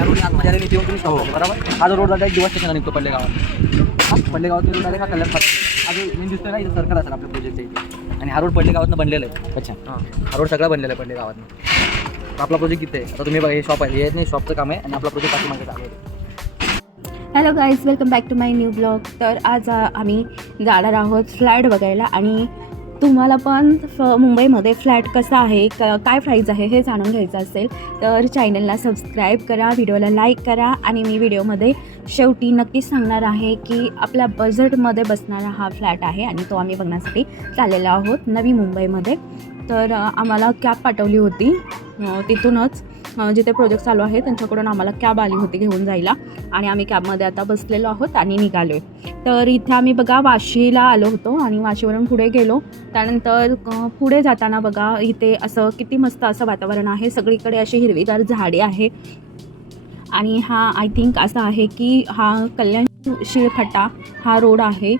त्या रोडने आतमध्ये आले येऊन तुम्ही स्टॉप होतो बरोबर. हा जो रोड जाता एक दिवस स्टेशन निघतो पडले गावात. पडले गावात रोड आले का कल्याण अजून मेन दिसतोय ना इथं सर्कल असेल आपल्या प्रोजेक्टच्या इथे. आणि हा रोड पडले गावातनं बनलेला आहे. अच्छा हां, हा रोड सगळा बनलेला आहे पडले गावातनं. आपला प्रोजेक्ट किती आहे आता तुम्ही बघा, हे शॉप आहे, हे नाही शॉपचं काम आहे आणि आपला प्रोजेक्ट पाठीमागे चालू आहे. Hello guys, welcome back to my new blog. तर आज आम्ही जाणार आहोत फ्लॅट बघायला आणि तुम्हाला पण मुंबईमध्ये फ्लॅट कसा आहे, काय प्राईज आहे हे जाणून घ्यायचं असेल तर चॅनलला सबस्क्राईब करा, व्हिडिओला लाईक करा. आणि मी व्हिडिओमध्ये शेवटी नक्कीच सांगणार आहे की आपल्या बजेटमध्ये बसणारा हा फ्लॅट आहे आणि तो आम्ही बघण्यासाठी चाललेलो आहोत नवी मुंबईमध्ये. तर आम्हाला कॅब पाठवली होती तिथूनच, जिथे प्रोजेक्ट चालू आहे त्यांच्याकडून आम्हाला कॅब आली होती घेऊन जायला आणि आम्ही कॅबमध्ये आता बसलेलो आहोत आणि निघालो आहे. तर इथे आम्ही बघा वाशीला आलो होतो आणि वाशीवरून पुढे गेलो. त्यानंतर पुढे जाताना बघा इथे असं किती मस्त असं वातावरण आहे, सगळीकडे अशी हिरवीगार झाडे आहे. आणि हा आय थिंक असा आहे की हा कल्याण शिळफटा हा रोड आहे.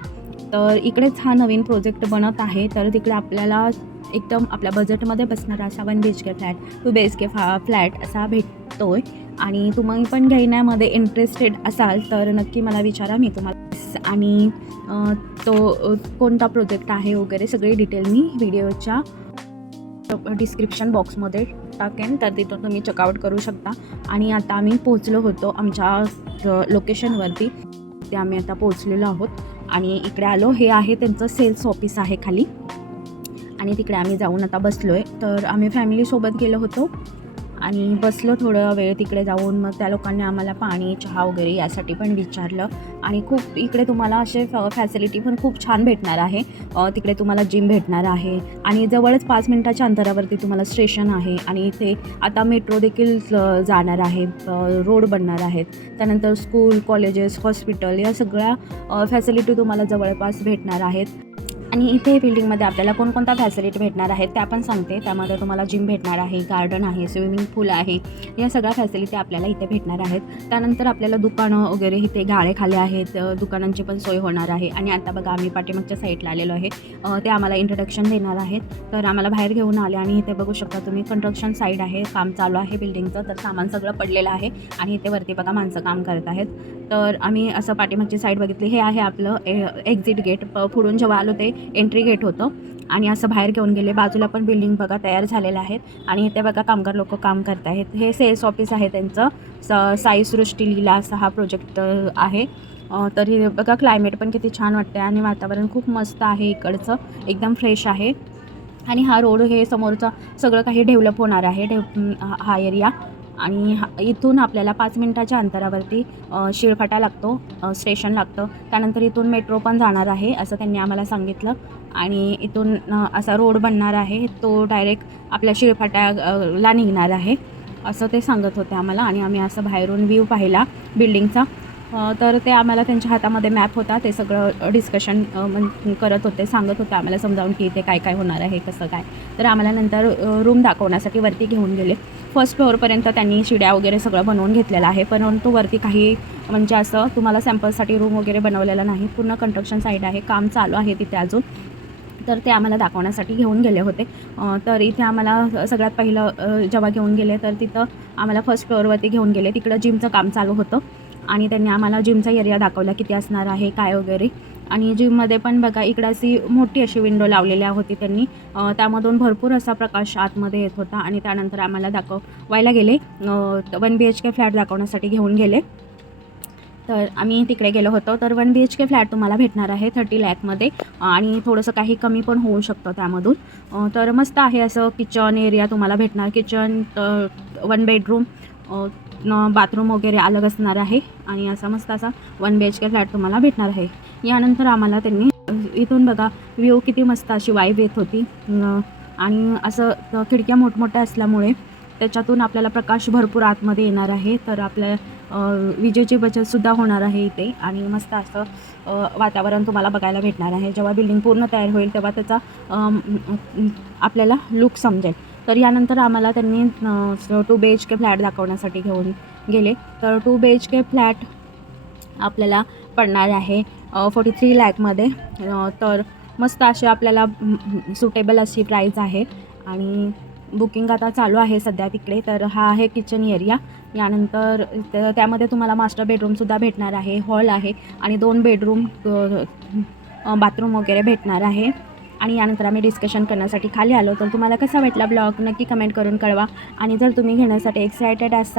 तर इकडेच हा नवीन प्रोजेक्ट बनत आहे. तर तिकडे आपल्याला एकदम आपल्या बजेटमध्ये बसणारा असा 1 BHK फ्लॅट 2 BHK फ्लॅट असा भेटतो आहे. आणि तुम्ही पण घेण्यामध्ये इंटरेस्टेड असाल तर नक्की मला विचारा, मी तुम्हाला आणि तो कोणता प्रोजेक्ट आहे वगैरे सगळी डिटेल मी व्हिडिओच्या डिस्क्रिप्शन बॉक्समध्ये टाकेन, तर तिथून तुम्ही चेकआउट करू शकता. आणि आता आम्ही पोचलो होतो आमच्या लोकेशनवरती, ते आम्ही आता पोचलेलो आहोत आणि इकडे आलो. हे आहे त्यांचं सेल्स ऑफिस आहे खाली आणि तिकडे आम्ही जाऊन आता बसलो आहे. तर आम्ही फॅमिलीसोबत गेलो होतो आणि बसलो थोडं वेळ तिकडे जाऊन. मग त्या लोकांनी आम्हाला पाणी चहा वगैरे यासाठी पण विचारलं. आणि खूप इकडे तुम्हाला असे फॅसिलिटी पण खूप छान भेटणार आहे. तिकडे तुम्हाला जिम भेटणार आहे आणि जवळच 5 मिनिटाच्या अंतरावरती तुम्हाला स्टेशन आहे. आणि इथे आता मेट्रो देखील जाणार आहे, रोड बनणार आहेत. त्यानंतर स्कूल, कॉलेजेस, हॉस्पिटल या सगळ्या फॅसिलिटी तुम्हाला जवळपास भेटणार आहेत. आणि इथे बिल्डिंगमध्ये आपल्याला कोणकोणत्या फॅसिलिटी भेटणार आहेत त्या पण सांगते. त्यामध्ये तुम्हाला जिम भेटणार आहे, गार्डन आहे, स्विमिंग पूल आहे, या सगळ्या फॅसिलिटी आपल्याला इथे भेटणार आहेत. त्यानंतर आपल्याला दुकानं वगैरे इथे गाळेखाली आहेत, दुकानांची पण सोय होणार आहे. आणि आता बघा आम्ही पाठीमागच्या साईडला आलेलो आहे, ते आम्हाला इंट्रोडक्शन देणार आहेत. तर आम्हाला बाहेर घेऊन आले आणि इथे बघू शकता तुम्ही कंस्ट्रक्शन साईड आहे, काम चालू आहे बिल्डिंगचं. तर सामान सगळं पडलेलं आहे आणि इथे वरती बघा माणसं काम करत आहेत. तर आम्ही असं पाठीमागची साईड बघितली, हे आहे आपलं एक्झिट गेट. पुढून जेव्हा आलो ते एंट्री गेट होतं आणि असं बाहेर घेऊन गेले. बाजूला पण बिल्डिंग बघा तयार झालेलं आहेत आणि इथे बघा कामगार लोक काम करत आहेत. हे सेल्स ऑफिस आहे त्यांचं, साई सृष्टी लीला असा हा प्रोजेक्ट आहे. तरी बघा क्लायमेट पण किती छान वाटते आणि वातावरण खूप मस्त आहे इकडचं, एकदम फ्रेश आहे. आणि हा रोड हे समोरचं सगळं काही डेव्हलप होणार आहे, हा एरिया. आणि इथून आपल्याला 5 मिनिटाच्या अंतरावरती शिळफाटा लागतो, स्टेशन लागतं. त्यानंतर इथून मेट्रो पण जाणार आहे असं त्यांनी आम्हाला सांगितलं. आणि इथून असा रोड बनणार आहे, तो डायरेक्ट आपल्या शिळफाट्याला निघणार आहे असं ते सांगत होते आम्हाला. आणि आम्ही असं बाहेरून व्ह्यू पाहिला बिल्डिंगचा. तर ते आम्हाला त्यांच्या हातामध्ये मॅप होता, ते सगळं डिस्कशन करत होते, सांगत होते आम्हाला समजावून की इथे काय काय होणार आहे, कसं काय. तर आम्हाला नंतर रूम दाखवण्यासाठी वरती घेऊन गेले. फर्स्ट फ्लोअरपर्यंत त्यांनी शिड्या वगैरे सगळं बनवून घेतलेलं आहे, परंतु वरती काही म्हणजे असं तुम्हाला सॅम्पलसाठी रूम वगैरे बनवलेला नाही. पूर्ण कंस्ट्रक्शन साईड आहे, काम चालू आहे तिथे अजून. तर ते आम्हाला दाखवण्यासाठी घेऊन गेले होते. तर इथे आम्हाला सगळ्यात पहिलं जेव्हा घेऊन गेले तर तिथं आम्हाला फर्स्ट फ्लोअरवरती घेऊन गेले. तिकडं जिमचं काम चालू होतं आणि त्यांनी आम्हाला जिमचा एरिया दाखवला किती असणार आहे काय वगैरे. आणि जिममध्ये पण बघा इकडं अशी मोठी अशी विंडो लावलेल्या होती त्यांनी, त्यामधून भरपूर असा प्रकाश आतमध्ये येत होता. आणि त्यानंतर आम्हाला दाखवायला गेले 1 BHK फ्लॅट दाखवण्यासाठी घेऊन गेले. तर आम्ही तिकडे गेलो होतो. तर 1 BHK फ्लॅट तुम्हाला भेटणार आहे 30 लाखमध्ये आणि थोडंसं काही कमी पण होऊ शकतं त्यामधून. तर मस्त आहे असं किचन एरिया तुम्हाला भेटणार. किचन 1 बेडरूम, बाथरूम वगैरे अलग असणार आहे आणि असा मस्त असा 1 BHK फ्लॅट तुम्हाला भेटणार आहे. यानंतर आम्हाला त्यांनी इथून बघा व्ह्यू किती मस्त अशी वाईब येत होती. आणि असं खिडक्या मोठमोठ्या असल्यामुळे त्याच्यातून आपल्याला प्रकाश भरपूर आतमध्ये येणार आहे. तर आपल्या विजेची बचतसुद्धा होणार आहे इथे आणि मस्त असं वातावरण तुम्हाला बघायला भेटणार आहे. जेव्हा बिल्डिंग पूर्ण तयार होईल तेव्हा त्याचा आपल्याला लुक समजेल. तर यानंतर आम्हाला त्यांनी 2 BHK फ्लॅट दाखवण्यासाठी घेऊन गेले. तर 2 BHK फ्लॅट आपल्याला पडणार आहे 43 लाखमध्ये. तर मस्त अशी आपल्याला सुटेबल अशी प्राईज आहे. आणि बुकिंग आता चालू आहे सध्या तिकडे. तर हा आहे किचन एरिया. यानंतर त्यामध्ये तुम्हाला मास्टर बेडरूमसुद्धा भेटणार आहे, हॉल आहे आणि 2 बेडरूम बाथरूम वगैरे भेटणार आहे. आणि यानंतर आम्ही डिस्कशन करण्यासाठी खाली आलो. तर तुम्हाला कसा वाटला ब्लॉग नक्की कमेंट करून कळवा. आणि जर तुम्ही घेण्यासाठी एक्सायटेड असाल